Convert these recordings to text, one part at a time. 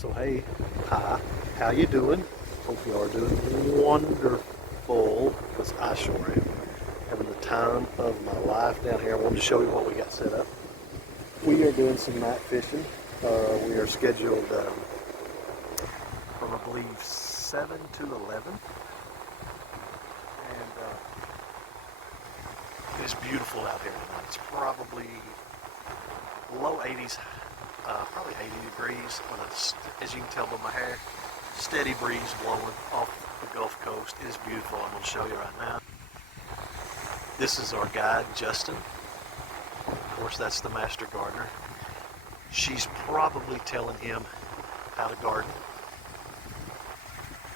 So hey, hi, how you doing? Hope you are doing wonderful, because I sure am. Having the time of my life down here. I wanted to show you what we got set up. We are doing some night fishing. We are scheduled from I believe 7 to 11. And it's beautiful out here tonight. It's probably low 80s, probably 80 degrees. When as you can tell by my hair, steady breeze blowing off the Gulf Coast. It is beautiful. I'm going to show you right now. This is our guide, Justin. Of course, that's the master gardener. She's probably telling him how to garden.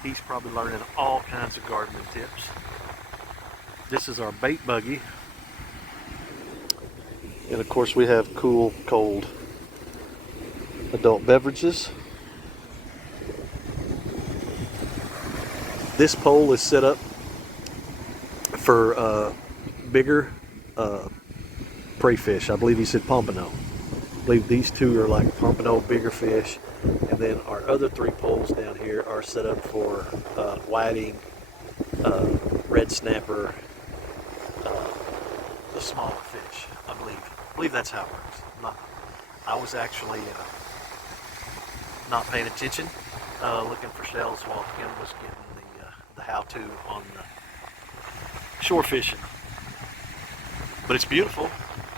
He's probably learning all kinds of gardening tips. This is our bait buggy. And of course we have cool, cold adult beverages. This pole is set up for bigger prey fish. I believe he said pompano. I believe these two are like pompano, bigger fish. And then our other three poles down here are set up for whiting, red snapper, the smaller fish, I believe. I believe that's how it works. I was actually not paying attention, looking for shells while Kim was getting the how-to on the shore fishing. But it's beautiful,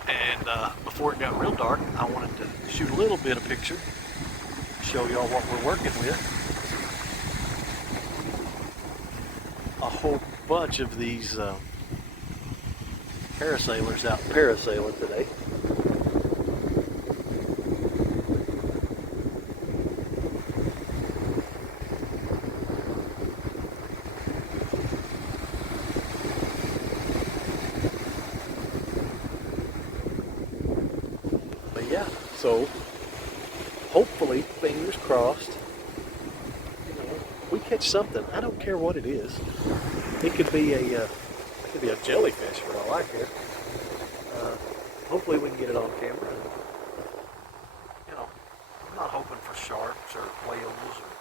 and before it got real dark, I wanted to shoot a little bit of picture, show y'all what we're working with. A whole bunch of these parasailers out parasailing today. But yeah, so hopefully, fingers crossed, we catch something. I don't care what it is. It could be a jellyfish for all I care. Hopefully we can get it on camera. And, I'm not hoping for sharks or whales or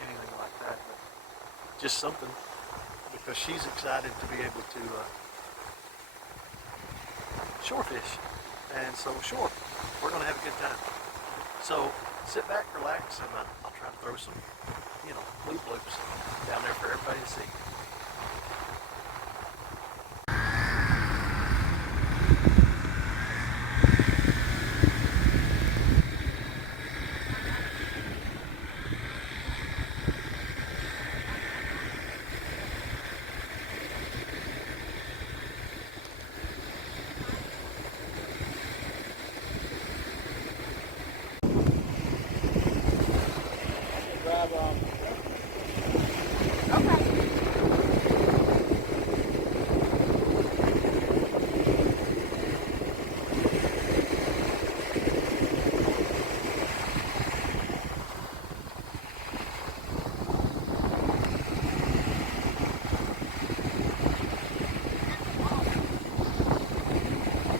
anything like that, but just something, because she's excited to be able to shore fish. And so sure, we're gonna have a good time. So sit back, relax, and I'll try to throw some, bloop bloops down there for everybody to see.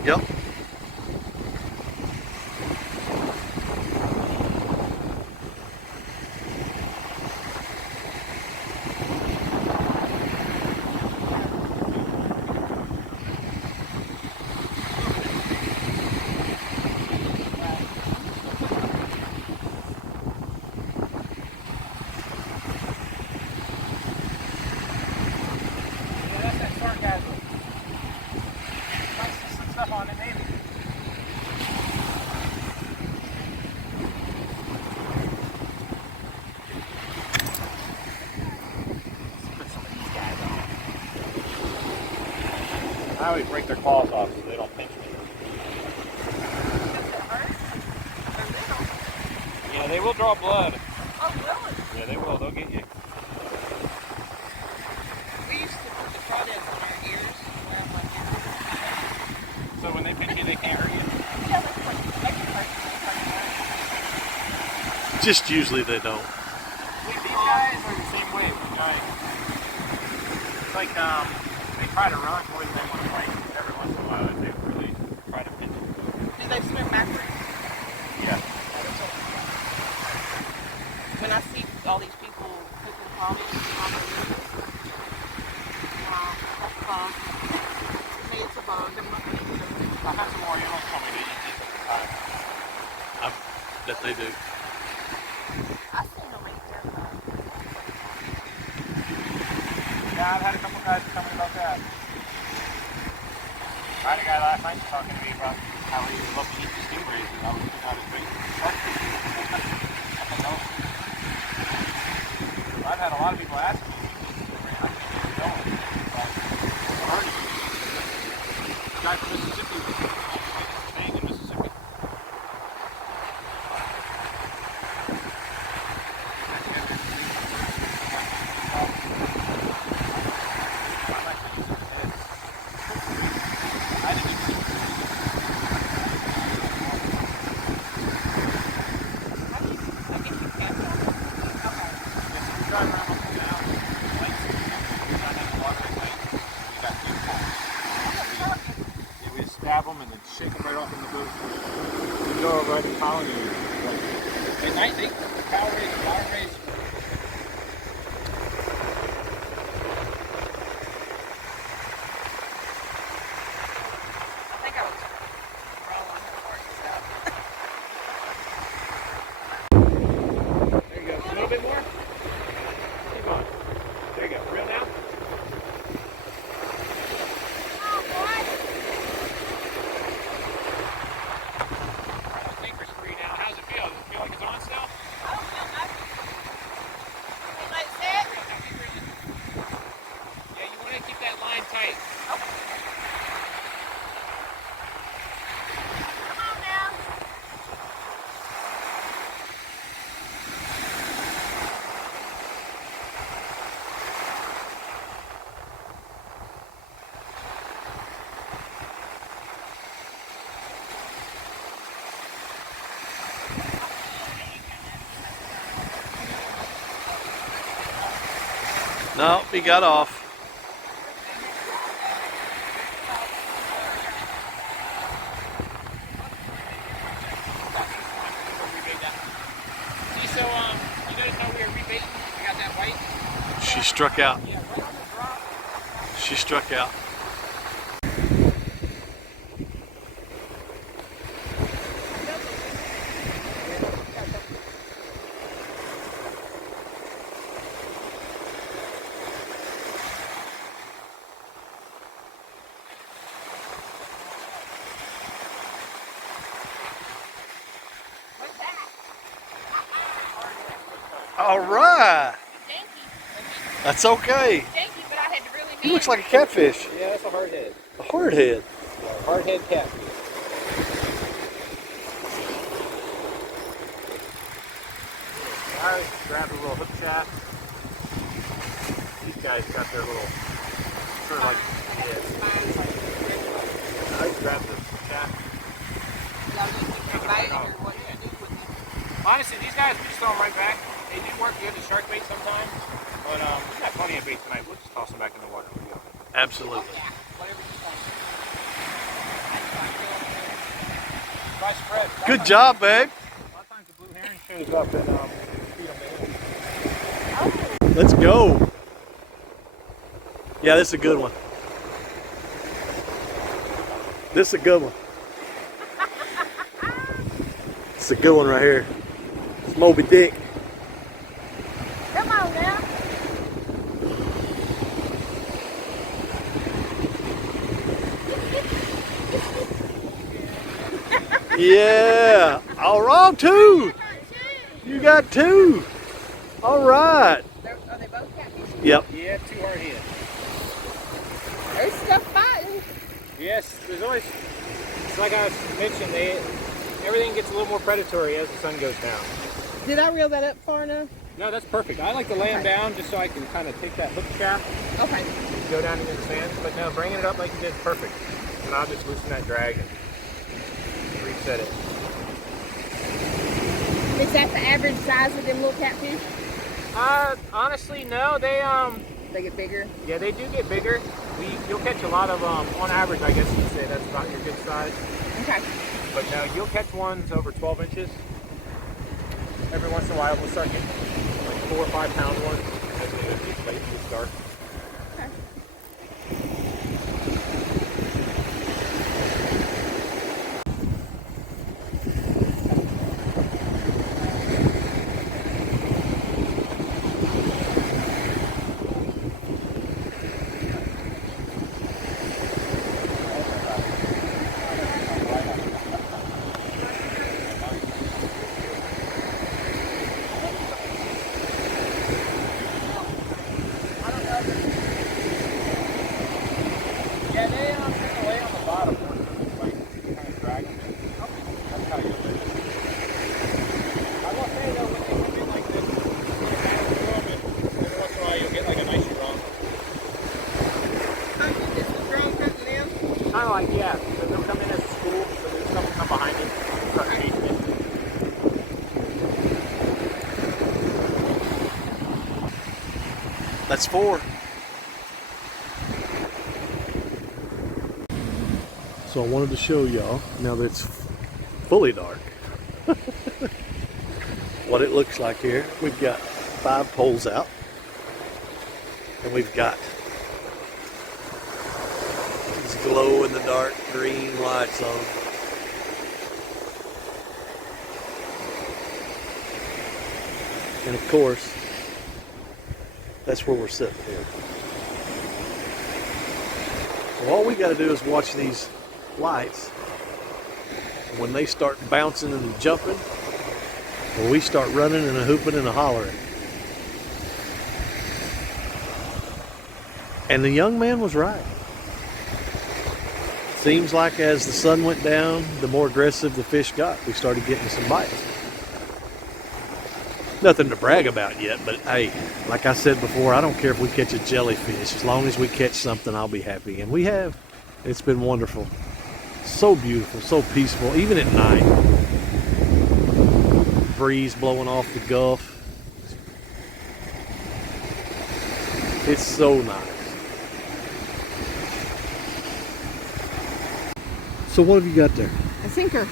Yep. I always break their claws off so they don't pinch me. Yeah, they will draw blood. Oh, really? Yeah, they will. They'll get you. We used to put the crawdads on our ears, wear them like ears. So when they pinch you, they can't hurt you? Yeah, they can hurt you. Just usually they don't. These guys are the same way. It's like they try to run more than they want to fight. Every once in a while, they really try to pinch you. Do they swim backwards? Yeah. when I see all these people cooking crawfish on the videos, that's fun. To me, it's a bug. I'm not going to eat them. I've had some Orientals tell me they eat these all the time. That they do. I've seen them eat them. Yeah, I've had a couple guys tell me about that. I had a guy last night talking to me about how he would love to eat the stingrays and I was looking at his bait. I've had a lot of people ask me, how do you get it going? I've heard it. This guy from Mississippi, staying in Mississippi. Stab them and then shake them right off in the booth. You go right in colony. At night, they power raise, water raise. I think I was rolling hard stuff. There you go. A little bit more. Keep on. There you go. Real now. No, he got off. See, so, you notice how we were rebaiting? We got that white? She struck out. Yeah, right on the drop. She struck out. All right. That's okay. But I had to really He looks like a catfish. Yeah, that's a hard head. A hard head. Yeah, hard head catfish. I grabbed a little hook shaft. These guys got their little, sort of like, I grabbed the shaft. Honestly, these guys, we just throw them right back. They do work good as shark bait sometimes, but we got plenty of bait tonight. We'll just toss them back in the water. Absolutely. By spread. Good job, babe. A lot of times the blue heron shows up and feed them. Let's go. Yeah, this is a good one. This is a good one. It's a good one right here. It's Moby Dick. Come on now. Yeah. All right, two. You got two. All right. Are they both catfish? Yep. Yeah, two hard head. There's stuff fighting. Yes, there's always, it's like I mentioned, everything gets a little more predatory as the sun goes down. Did I reel that up far enough? No, that's perfect. I like to lay them down just so I can kind of take that hook shaft, Okay. go down into the sand. But no, bringing it up like you did is perfect. And I'll just loosen that drag and reset it. Is that the average size of them little catfish? Honestly, no. They get bigger? Yeah, they do get bigger. You'll catch a lot of, on average, I guess you'd say that's about your good size. Okay. But no, you'll catch ones over 12 inches. Every once in a while, we'll start getting like 4 or 5 pound ones. As it gets dark. Yeah, they lay on the bottom, like kind of dragging. That's how you live. I will say though, when they come in like this, every once in a while you'll get like a nice drum. Oh, you did some drone cutting them? Kind of like, yeah, so they'll come in as a school, so there's someone come behind you, start chasing it. That's 4. So I wanted to show y'all, now that it's fully dark, what it looks like here. We've got 5 poles out, and we've got these glow-in-the-dark green lights on. And of course, that's where we're sitting here. So all we got to do is watch these lights. When they start bouncing and jumping, or we start running and a hooping and a hollering. And the young man was right. Seems like as the sun went down, the more aggressive the fish got. We started getting some bites. Nothing to brag about yet, but hey, like I said before, I don't care if we catch a jellyfish. As long as we catch something, I'll be happy. And we have. It's been wonderful. So beautiful, so peaceful, even at night. Breeze blowing off the Gulf. It's so nice. So what have you got there? A sinker.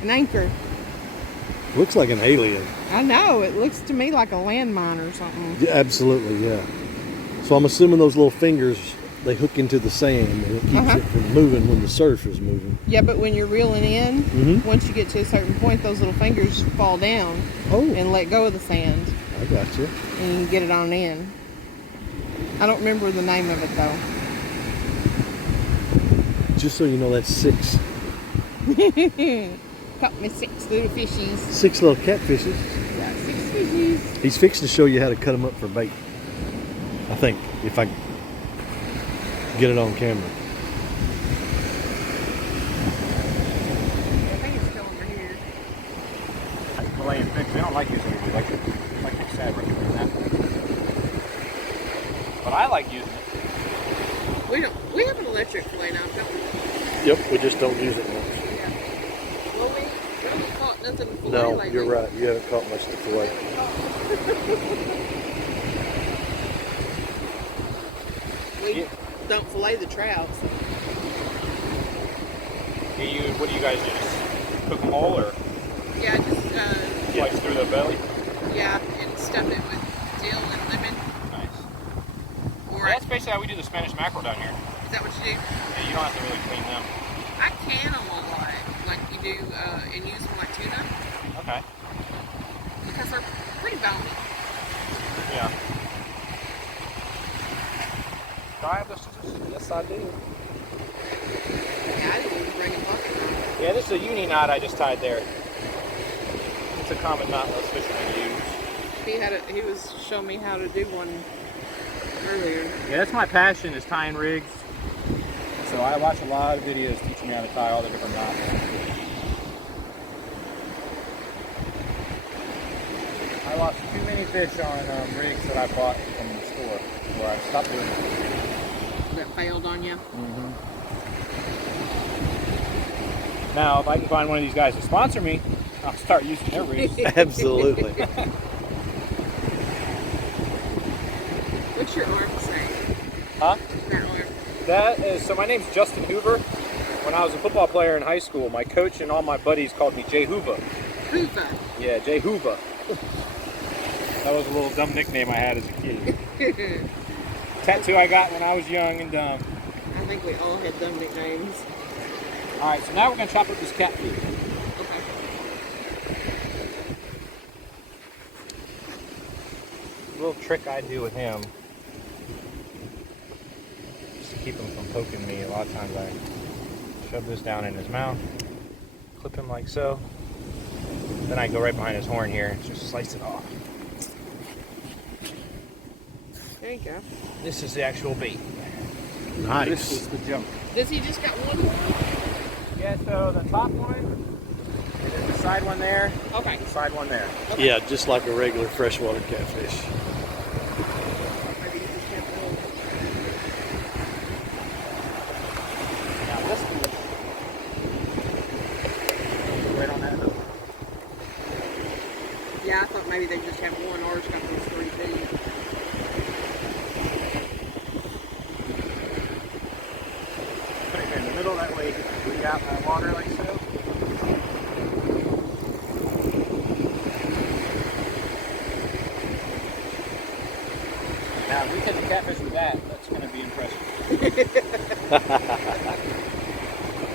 An anchor. Looks like an alien. I know. It looks to me like a landmine or something. Yeah, absolutely, yeah. So I'm assuming those little fingers, they hook into the sand and it keeps it from moving when the surf is moving. Yeah, but when you're reeling in, once you get to a certain point, those little fingers fall down and let go of the sand. I got you. And you can get it on in. I don't remember the name of it though. Just so you know, that's 6. Caught me 6 little fishies. 6 little catfishes. Got 6 fishies. He's fixing to show you how to cut them up for bait. I think, if I get it on camera. I think it's still over here. Fillet and fish, they don't like using it. Like they said, recommend that. But I like using it. We have an electric fillet now, don't we? Yep, we just don't use it much. Yeah. Well, we haven't caught nothing fillet No, lately. you're right. You haven't caught much to fillet. We don't fillet the trout. So. What do you guys do? Just cook them whole or Yeah, just slice through the belly? yeah, and stuff it with dill and lemon. Nice. Or Well, that's basically how we do the Spanish mackerel down here. is that what you do? Yeah, you don't have to really clean them. I can them a lot, like you do, and use them like tuna Okay. because they're pretty bony. Yeah. Do I have the scissors? Yes, I do. Yeah, I didn't even bring a bucket on. Yeah, this is a uni knot I just tied there. It's a common knot most fishermen use. He was showing me how to do one earlier. Yeah, that's my passion, is tying rigs. So I watch a lot of videos teaching me how to tie all the different knots. I lost too many fish on rigs that I bought from the store, where I stopped doing it. That failed on you. Now, if I can find one of these guys to sponsor me, I'll start using their rigs. Absolutely. What's your arm say? Huh? That arm. That is, so my name's Justin Hoover. When I was a football player in high school, my coach and all my buddies called me Jay Hoover. Hoover. Yeah, J Hoover. That was a little dumb nickname I had as a kid. Tattoo I got when I was young and dumb. I think we all had dumb nicknames. Alright, so now we're going to chop up this catfish. Okay. A little trick I do with him, just to keep him from poking me. A lot of times I shove this down in his mouth, clip him like so. Then I go right behind his horn here and just slice it off. There you go. This is the actual bait. Nice. This is the junk. Does he just got one more? Yeah, so the top one, and then the side one there, Okay. the side one there. Okay. Yeah, just like a regular freshwater catfish. Maybe you just have one. Now this one, right on that hook. Yeah, I thought maybe they just have one. Ours got those 3 feet. Put it in the middle, that way you can bleed out that water like so. Now, if we catch a catfish with that, that's going to be impressive.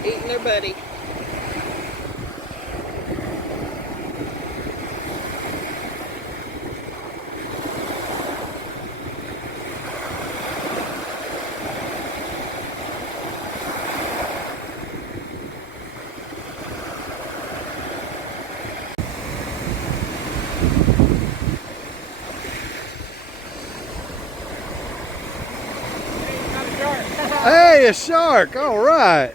Eating their buddy. Hey, a shark! All right. A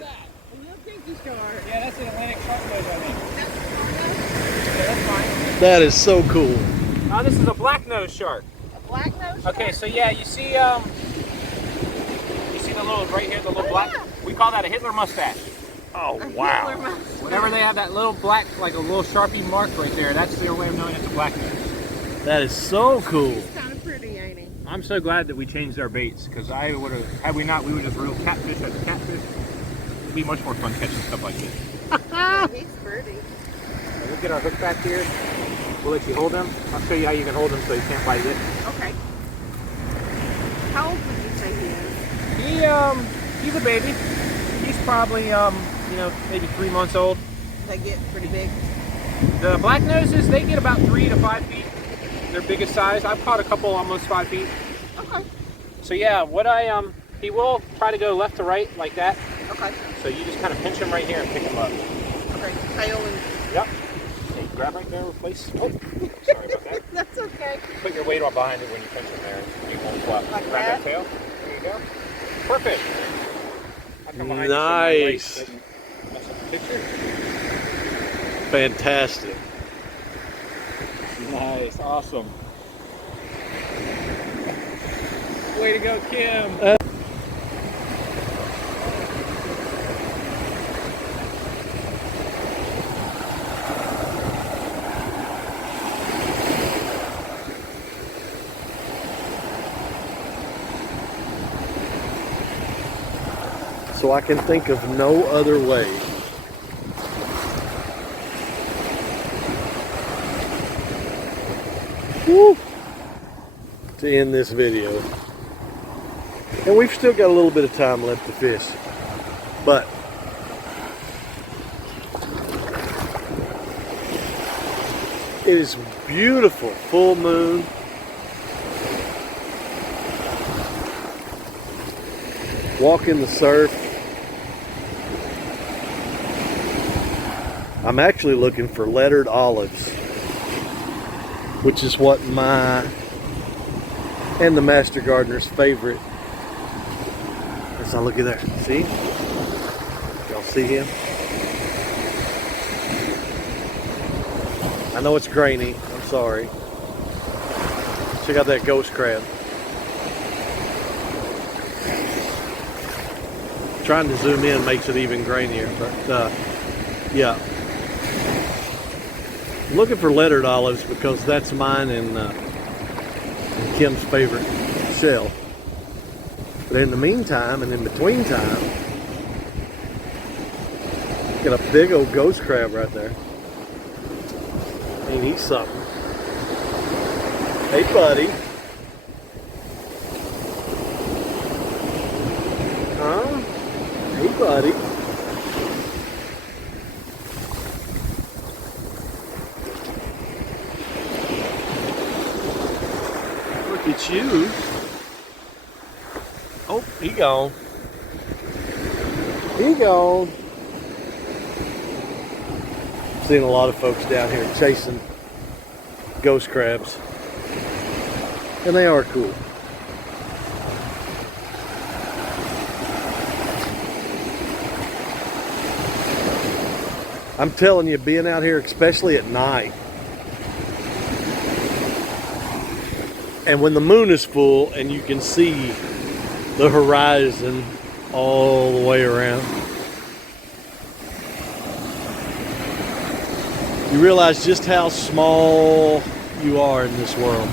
little pinky shark. Yeah, that's an Atlantic shark nose, I think. That's a Yeah, that's fine. That is so cool. This is a black nose shark. black nose shark? Okay, so yeah, you see the little right here, the little black. Yeah. We call that a Hitler mustache. Oh, A Hitler wow. mustache. Whenever they have that little black, like a little Sharpie mark right there, that's their way of knowing it's a black nose. That is so cool. He's kind of pretty, ain't he? I'm so glad that we changed our baits, because I would have, had we not, we would just reel catfish as a catfish. It'd be much more fun catching stuff like this. He's pretty. So we'll get our hook back here. We'll let you hold him. I'll show you how you can hold him so he can't bite it. Okay. How old would you say he is? He's a baby. He's probably, maybe 3 months old. They get pretty big. The black noses, they get about 3 to 5 feet. Their biggest size. I've caught a couple almost 5 feet. Okay. So yeah, he will try to go left to right like that. Okay. So you just kind of pinch him right here and pick him up. Okay. Tail and... Yep. Hey, grab right there, replace. Oh, sorry about that. That's okay. Put your weight on behind it when you pinch him there. You won't flop. Like Grab that that? tail. There you go. Perfect. I'll come behind Nice. You so my legs doesn't mess up the picture. Fantastic. Nice, awesome. Way to go, Kim. So I can think of no other way to end this video. And we've still got a little bit of time left to fish. But it is beautiful, full moon. Walk in the surf. I'm actually looking for lettered olives, which is what my and the Master Gardener's favorite. Let's not look at there. See? Y'all see him? I know it's grainy. I'm sorry. Check out that ghost crab. Trying to zoom in makes it even grainier, but yeah. I'm looking for lettered olives because that's mine and Kim's favorite shell. But in the meantime, and in between time, got a big old ghost crab right there. Ain't he something? Hey, buddy. Huh? Hey, buddy. Look at you. Oh, he gone. He gone. Seen a lot of folks down here chasing ghost crabs. And they are cool. I'm telling you, being out here, especially at night, and when the moon is full and you can see the horizon all the way around, you realize just how small you are in this world.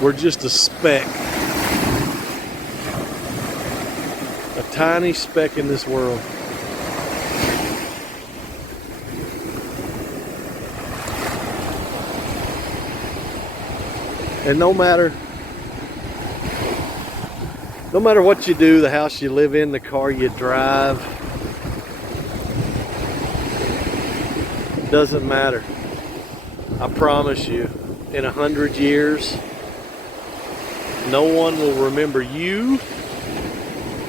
We're just a speck. A tiny speck in this world. And no matter what you do, the house you live in, the car you drive, it doesn't matter. I promise you, in 100 years, no one will remember you.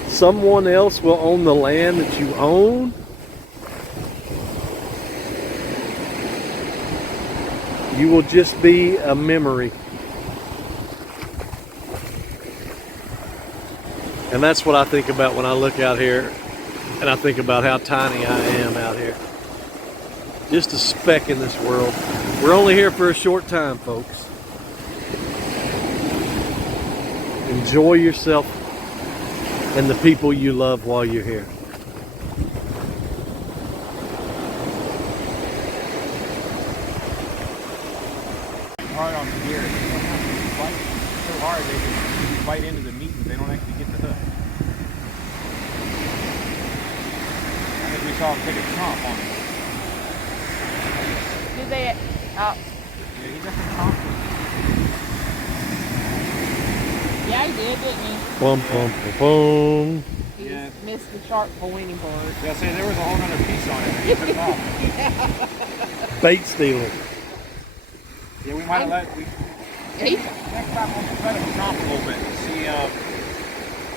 Someone else will own the land that you own. You will just be a memory. And that's what I think about when I look out here and I think about how tiny I am out here. Just a speck in this world. We're only here for a short time, folks. Enjoy yourself and the people you love while you're here. Hard on the gear. Sometimes you bite so hard they just bite into the meat and they don't actually get the hook. I think we saw him take a chomp on it. Did they? Yeah, he got the chomp. Yeah, he did, didn't he? Boom, boom, boom, boom. He Yeah. just missed the sharp pointy part. Yeah, say there was a whole other piece on it and he took it off. Bait stealing. Yeah, we might have next time we'll try to chomp a little bit and see.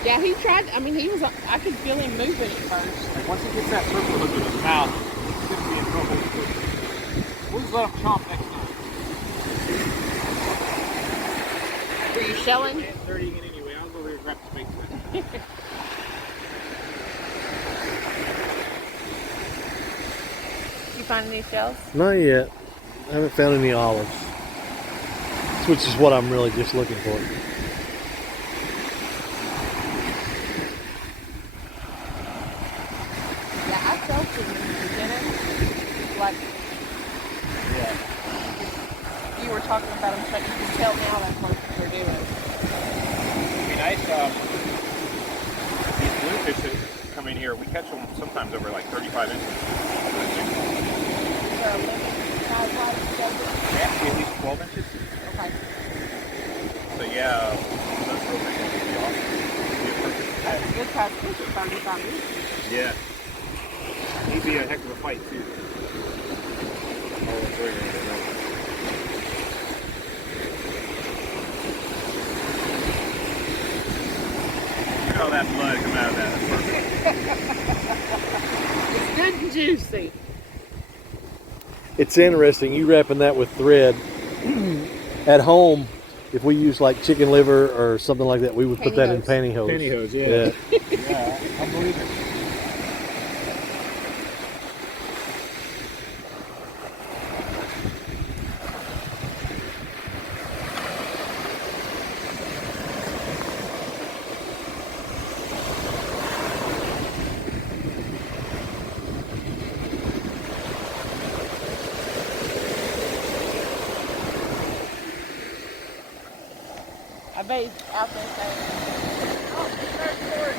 Yeah, he tried. I mean, he was. I could feel him moving at first. Like once he gets that purple hook in his mouth, he's gonna be in trouble. We'll just let him chomp next time. Were you shelling? It's 30 again anyway. I'll go over here and grab the bait set. Did you find any shells? Not yet. I haven't found any olives. Which is what I'm really just looking for. Yeah, I felt it in the beginning. Like, Yeah. you were talking about them, but you can tell now that's what they're doing. It'd be nice. These bluefish that come in here, we catch them sometimes over like 35 inches. Is there a limit size wise schedule? They have to be at least 12 inches. Okay. So yeah, those little things would be awesome. It'd be a perfect That's a catch. good size fish at 35 minutes. Yeah. He'd be a heck of a fight too. Oh, that's right, right. Look at all that blood coming out of that. That's perfect. It's good and juicy. It's interesting, you wrapping that with thread. At home, if we use like chicken liver or something like that, we would put that in pantyhose. Pantyhose, yeah. Yeah, I believe it. bait out there saying, oh, search for it.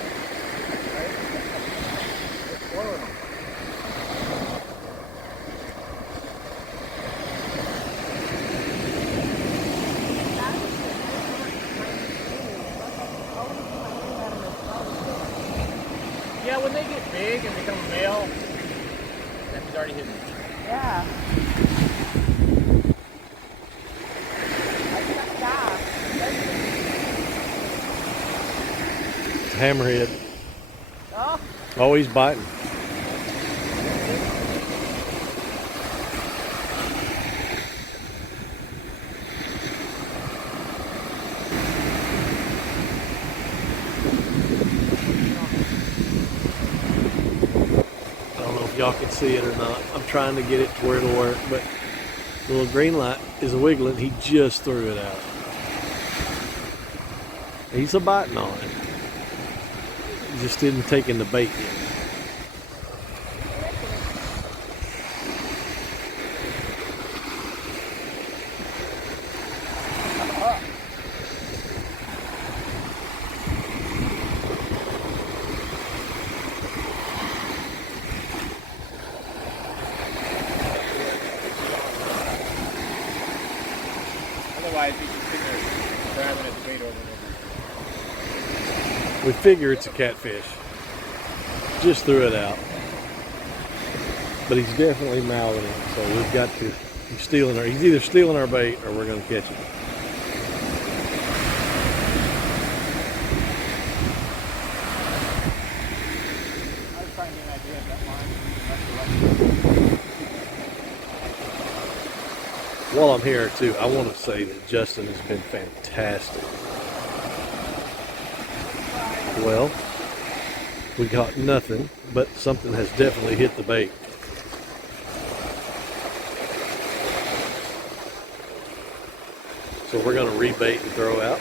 Yeah, when they get big and become male, that he's already hidden. Yeah. Hammerhead. Oh. Always biting. I don't know if y'all can see it or not. I'm trying to get it to where it'll work, but the little green light is wiggling. He just threw it out. He's a biting on it. He just didn't take in the bait yet. Otherwise, he's just sitting there grabbing at the bait over and over. We figure it's a catfish. Just threw it out. But he's definitely mouthing it, so we've got to, he's either stealing our bait or we're going to catch him. I was trying to get an idea of that line. While I'm here too, I want to say that Justin has been fantastic. Well, we got nothing, but something has definitely hit the bait. So we're going to rebait and throw out.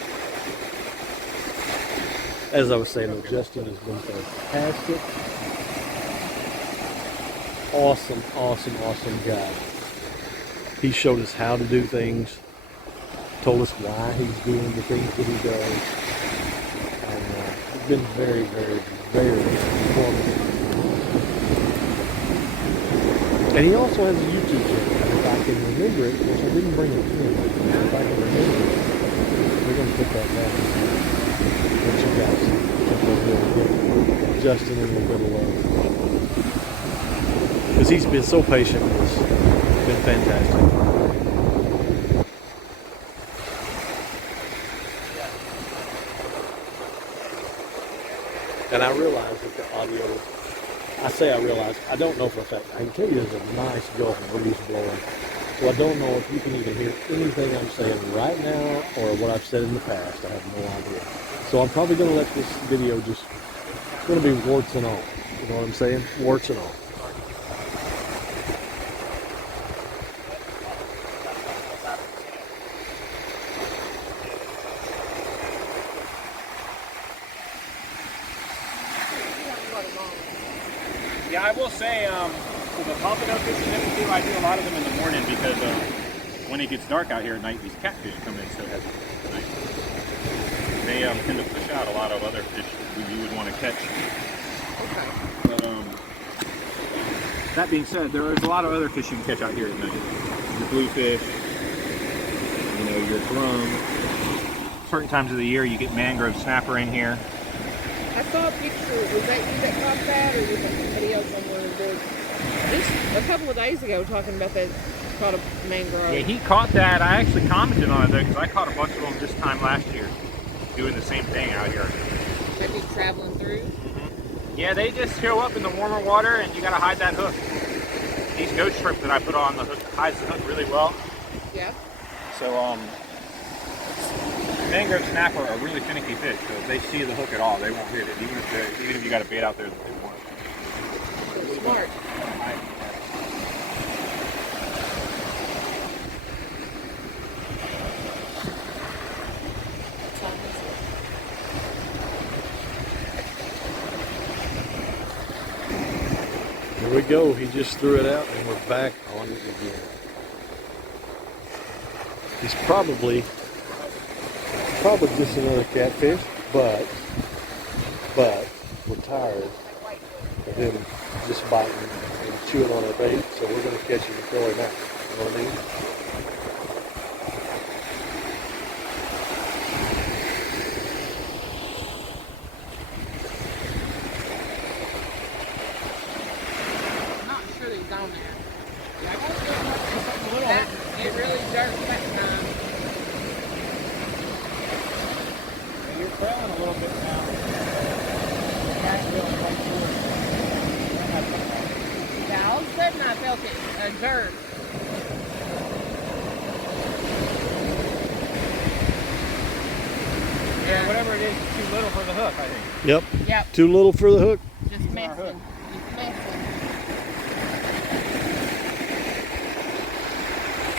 As I was saying, though, Justin has been fantastic. Awesome, awesome, awesome guy. He showed us how to do things, told us why he's doing the things that he does. And it's been very, very, very informative. And he also has a YouTube channel. And if I can remember it, which I didn't bring it in, if I can remember it, we're going to put that down. Let you guys give Justin a little bit of love. Because he's been so patient with us. It's been fantastic. And I realize that the audio, I don't know for a fact. I can tell you there's a nice Gulf breeze blowing. So I don't know if you can even hear anything I'm saying right now or what I've said in the past. I have no idea. So I'm probably going to let this video just, it's going to be warts and all. You know what I'm saying? Warts and all. Yeah, I will say, for the pompano fishing that we do, I do a lot of them in the morning because when it gets dark out here at night, these catfish come in so heavy at night. They tend to push out a lot of other fish that you would want to catch. Okay. But that being said, there is a lot of other fish you can catch out here at night. Your bluefish, you know, your drum. Certain times of the year, you get mangrove snapper in here. I saw a picture. Was that you that caught that, or was it somebody else on one of the boards? Just a couple of days ago, talking about that, caught a mangrove. Yeah, he caught that. I actually commented on it though, because I caught a bunch of them this time last year, doing the same thing out here. Maybe traveling through. Mm-hmm. Yeah, they just show up in the warmer water, and you got to hide that hook. These ghost shrimp that I put on the hook hides the hook really well. Yeah. So mangrove snapper are really finicky fish, so if they see the hook at all, they won't hit it, even if you got a bait out there that they want. Smart. Here we go. He just threw it out and we're back on it again. He's probably Probably just another catfish, but we're tired of him just biting and chewing on our bait, so we're going to catch him and throw him out. You know what I mean? I'm not sure that he's on there. It really jerks that time. You're trailing a little bit now. Yeah, all of a sudden I felt it a jerk. Yeah, whatever it is, it's too little for the hook, I think. Yep. Yep. Too little for the hook. Just messing. Just messing.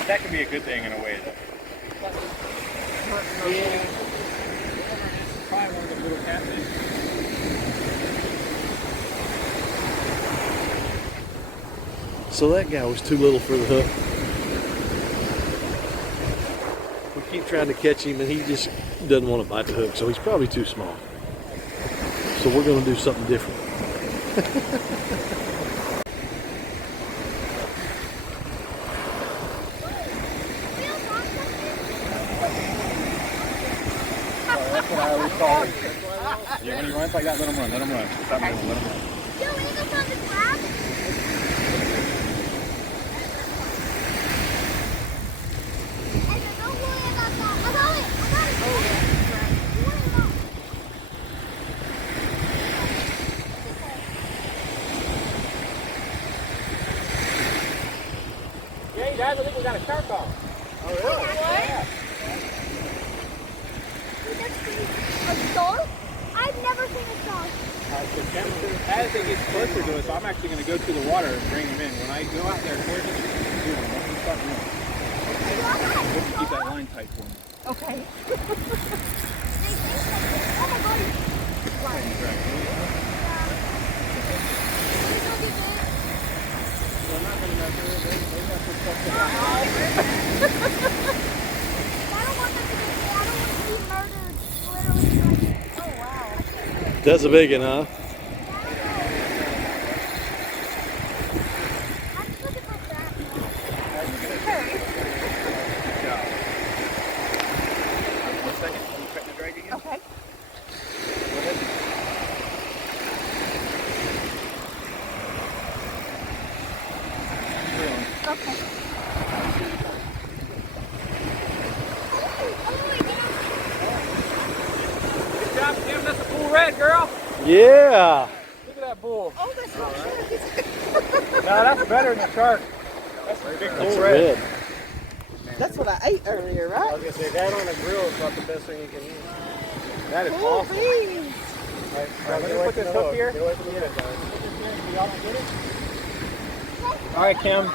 That could be a good thing in a way, though. Yeah. Probably one of the little catfish. So that guy was too little for the hook. We keep trying to catch him and he just doesn't want to bite the hook, so he's probably too small. So we're going to do something different. That's what I always call it. Yeah, when he runs like that, let him run, let him run. Stop moving, let him run. Yeah, guys, I think we got a shark on. Oh, really? Yeah. A star? I've never seen a star. As it gets closer to us, I'm actually going to go to the water and bring him in. When I go out there towards him, do him. Let me start moving. Hope you keep that line tight for me. Okay. Oh my god. Well, I'm not going to mess with it. They got some stuff to I don't want them to get me. I don't want to be murdered. Literally. Oh wow. That's a big one, huh? I'm just looking for that. One second. Can you cut the drag again? Okay. Go ahead. Okay. Good job, Tim. That's a bull red, girl. Yeah. Look at that bull. Oh, that's not sure. No, that's better than a shark. That's a big That's bull red. red. That's what I ate earlier, I right? was gonna say that on a grill is not the best thing you can use. That is Cool awesome. beans. Let me put this hook here. Get away from the hook, guys. All right, Kim.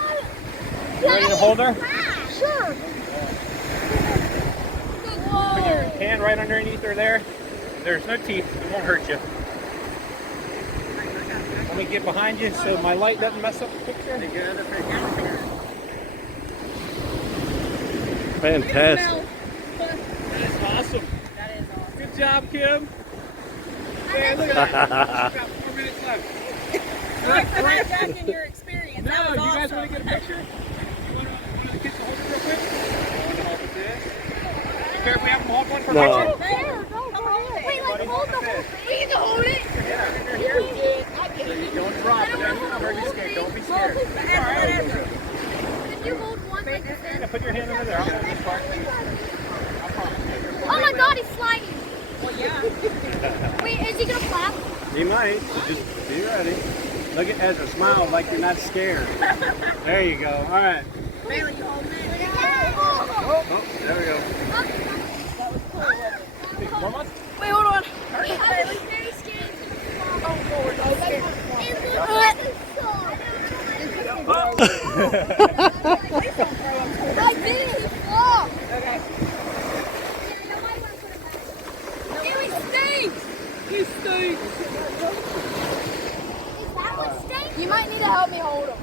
You ready to hold her? Sure. Put your hand right underneath her there. There's no teeth. It won't hurt you. Let me get behind you so my light doesn't mess up the picture. Fantastic. That is awesome. That is awesome. Good job, Kim. Man, look at that. About 4 minutes left. Right back in your experience. No, That was you guys awesome. want to get a picture? You want one of the kids to hold it real quick? I want to help with this. You care if we have them hold one for a No. picture? There, go ahead. Wait, like hold the whole thing. We can hold it. Yeah, here. Don't drop it. Don't be scared. Don't be scared. All right. If you hold one like this. Yeah, put your hand over there. I'll hold this part. I promise. Oh my god, he's sliding. Well, yeah. Wait, is he gonna flap? You might. Just be ready. Look at Ezra. Smile like you're not scared. There you go. All right. Bailey, you hold it. Oh, there we go. One more? Wait, hold on. I was very scared. Oh, forward. Okay. I did it. Oh. Okay. It stinks. He stinks. Is that what stinks? You might need to help me hold him.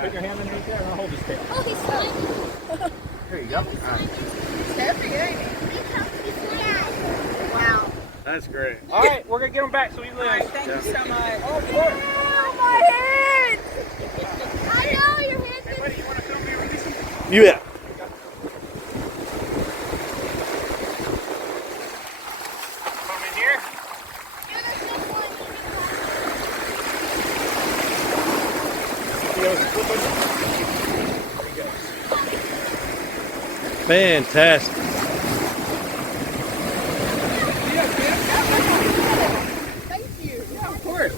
Put your hand underneath there and I'll hold his tail. Oh, he's sliding. There you go. All right. Heavy, ain't he? He's sliding. That's great. All right, we're gonna get them back so we live. All right, thank you so much. Oh, of course. Oh, my hands! I know your hands. Hey, buddy, you want to film me release them? You bet. Put them in here. Fantastic. Thank you. Yeah, of course.